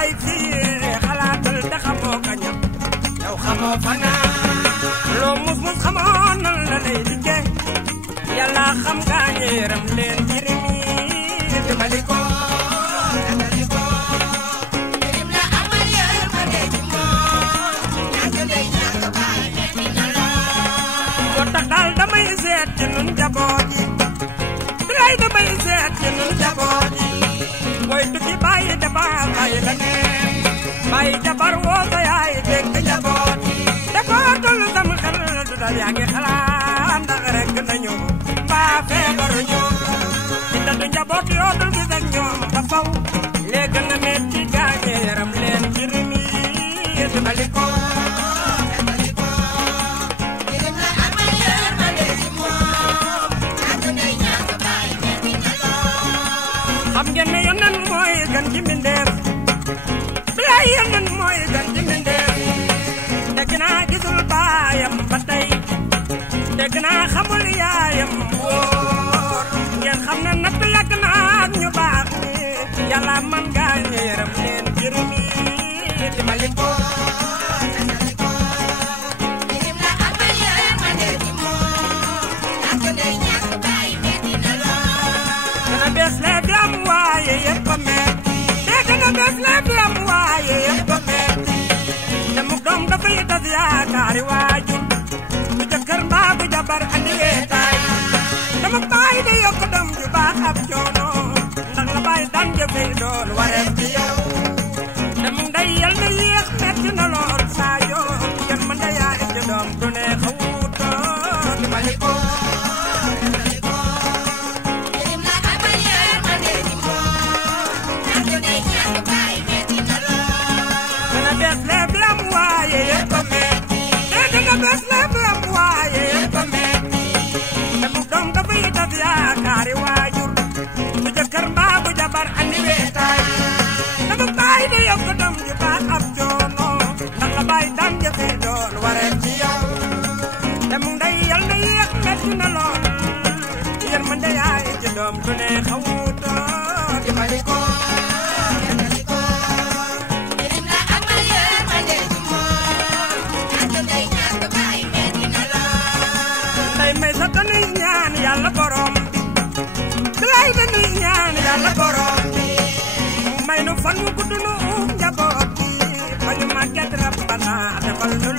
bàyyi fii xalaatal te xamoo kañam yow xamoo fanaan loo mus xamoon nan la lay dikkee yàlla xam gaañeeram leen jirim yi dimbali ko jirim la amal yërmande ci moom ñàkk day ñàkk baay metti na lool moo tax daal damay seet ci nun jaboot yi bilay damay seet ci nun jaboot yi mooy tukki bàyyi dafa bàyyi la neen bàyyi jabar woo sa yaay dégg jaboot defootul sama xel du dal yaa ngi xalaat ndax rek nañu mbaa feebaru ñu ci dadu njaboot yoo dul gis ak ñoom ba faw léegi na metti gaañe yaram leen jirim yi dimbali ko jirim la amal yërmande ci moom ñàkk day ñàkk baay metti na lool xam ngeen ne yónneen mooy gën ci mbindeef bilaay yónneen mooy gën ci mbindeef dégg naa gisul baayam ba tey dégg naa xamul yaayam wóor ngeen xam ne natt yàgg naa ak ñu baax ñi yàlla man gaañe yaram leen jirim yi dimbali ko jirim la amal yërmande ci moom ñàkk day ñàkk baay metti na lool dana bees lee bi am waaye yëpp a metti dana bees lee bi am waaye yëpp a metti te mu doom dafay tas yaakaari waajur bu jëkkër mbaa bu jabar andi weetaay dama bàyyi de yokk doom ju baax ab coono ndax la bàyyi daan jëfe doon wareef ci yow te mu ndey yal na yéex metti na lool saa yoon yan ma ndeyaa indi doom du ne xawutoo dimbali ko jirim la amal yërmande ci moom ñàkk day ñàkk baay metti na lool dana bees lee bi am waaye yëpp a metti dana bees lee bi am waaye yëpp a metti te mu doom dafay tas yaakaari waajur bu jëkkër mbaa bu jabar andi weetaay dama bàyyi de yokk doom ju baax ab coono ndax la bàyyi daan jëfe doon wareef ci yow te mu ndey yal na yéex metti na lool yërmande yaay ci doom du ne xawutoo dimbali ko jirim la amal yërmande ci moom ñàkk day ñàkk baay metti na lool nday may sa danuy ñaan yàlla borom bi lay danuy ñaan yàlla borom bi may nu fan wu gudd nu njaboot bi ba ñu màgget rabbana defal nu